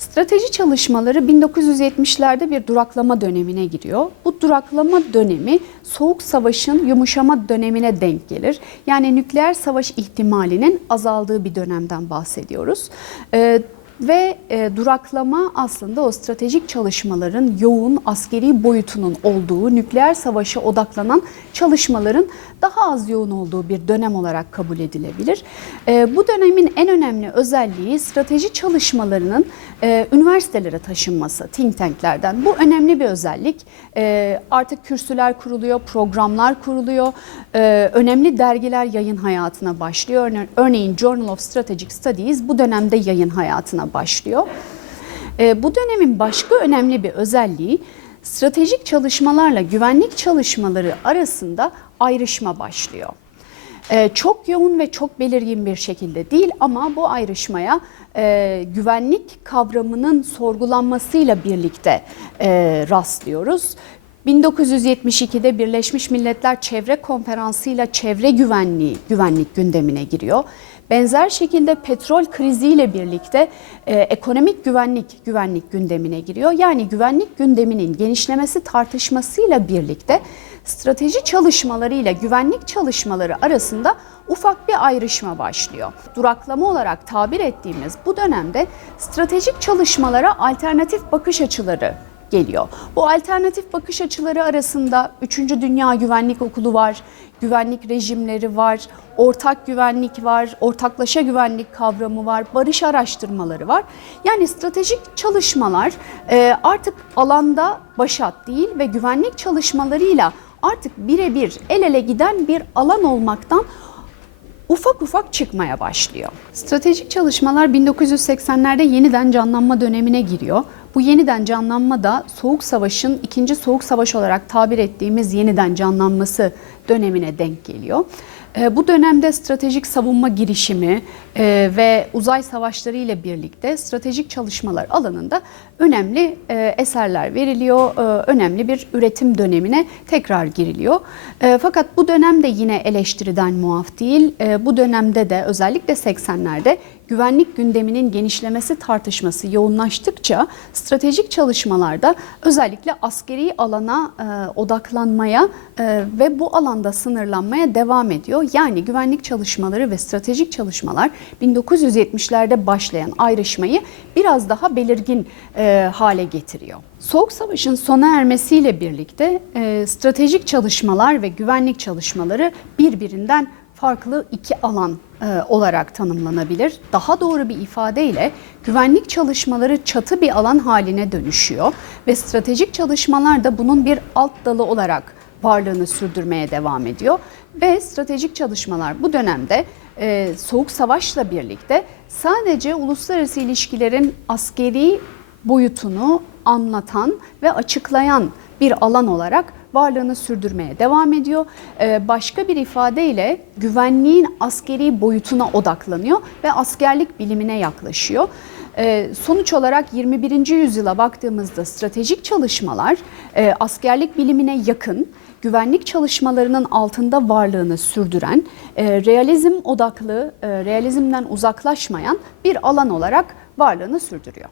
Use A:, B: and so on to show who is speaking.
A: Strateji çalışmaları 1970'lerde bir duraklama dönemine giriyor. Bu duraklama dönemi Soğuk Savaş'ın yumuşama dönemine denk gelir. Yani nükleer savaş ihtimalinin azaldığı bir dönemden bahsediyoruz. Ee, ve e, duraklama aslında o stratejik çalışmaların yoğun askeri boyutunun olduğu, nükleer savaşa odaklanan çalışmaların daha az yoğun olduğu bir dönem olarak kabul edilebilir. E, bu dönemin en önemli özelliği strateji çalışmalarının e, üniversitelere taşınması, think tanklerden. Bu önemli bir özellik. E, artık kürsüler kuruluyor, programlar kuruluyor, e, önemli dergiler yayın hayatına başlıyor. Örne- Örneğin Journal of Strategic Studies bu dönemde yayın hayatına başlıyor. E, bu dönemin başka önemli bir özelliği stratejik çalışmalarla güvenlik çalışmaları arasında ayrışma başlıyor. E, çok yoğun ve çok belirgin bir şekilde değil ama bu ayrışmaya e, güvenlik kavramının sorgulanmasıyla birlikte e, rastlıyoruz. 1972'de Birleşmiş Milletler Çevre Konferansı ile çevre güvenliği güvenlik gündemine giriyor. Benzer şekilde petrol kriziyle birlikte e, ekonomik güvenlik güvenlik gündemine giriyor. Yani güvenlik gündeminin genişlemesi tartışmasıyla birlikte strateji çalışmaları ile güvenlik çalışmaları arasında ufak bir ayrışma başlıyor. Duraklama olarak tabir ettiğimiz bu dönemde stratejik çalışmalara alternatif bakış açıları geliyor. Bu alternatif bakış açıları arasında 3. Dünya Güvenlik Okulu var, güvenlik rejimleri var, ortak güvenlik var, ortaklaşa güvenlik kavramı var, barış araştırmaları var. Yani stratejik çalışmalar e, artık alanda başat değil ve güvenlik çalışmalarıyla artık birebir el ele giden bir alan olmaktan ufak ufak çıkmaya başlıyor. Stratejik çalışmalar 1980'lerde yeniden canlanma dönemine giriyor. Bu yeniden canlanma da Soğuk Savaş'ın ikinci Soğuk Savaş olarak tabir ettiğimiz yeniden canlanması dönemine denk geliyor. E, Bu dönemde stratejik savunma girişimi e, ve uzay savaşları ile birlikte stratejik çalışmalar alanında önemli e, eserler veriliyor. E, Önemli bir üretim dönemine tekrar giriliyor. Fakat bu dönemde yine eleştiriden muaf değil. Bu dönemde de özellikle 80'lerde güvenlik gündeminin genişlemesi tartışması yoğunlaştıkça stratejik çalışmalarda özellikle askeri alana odaklanmaya ve bu alanda sınırlanmaya devam ediyor. Yani güvenlik çalışmaları ve stratejik çalışmalar 1970'lerde başlayan ayrışmayı biraz daha belirgin e, hale getiriyor. Soğuk Savaş'ın sona ermesiyle birlikte e, stratejik çalışmalar ve güvenlik çalışmaları birbirinden farklı iki alan e, olarak tanımlanabilir. Daha doğru bir ifadeyle güvenlik çalışmaları çatı bir alan haline dönüşüyor ve stratejik çalışmalar da bunun bir alt dalı olarak varlığını sürdürmeye devam ediyor ve stratejik çalışmalar bu dönemde e, Soğuk Savaş'la birlikte sadece uluslararası ilişkilerin askeri boyutunu anlatan ve açıklayan bir alan olarak varlığını sürdürmeye devam ediyor. Ee, Başka bir ifadeyle güvenliğin askeri boyutuna odaklanıyor ve askerlik bilimine yaklaşıyor. Ee, Sonuç olarak 21. yüzyıla baktığımızda stratejik çalışmalar e, askerlik bilimine yakın, güvenlik çalışmalarının altında varlığını sürdüren, e, realizm odaklı, e, realizmden uzaklaşmayan bir alan olarak varlığını sürdürüyor.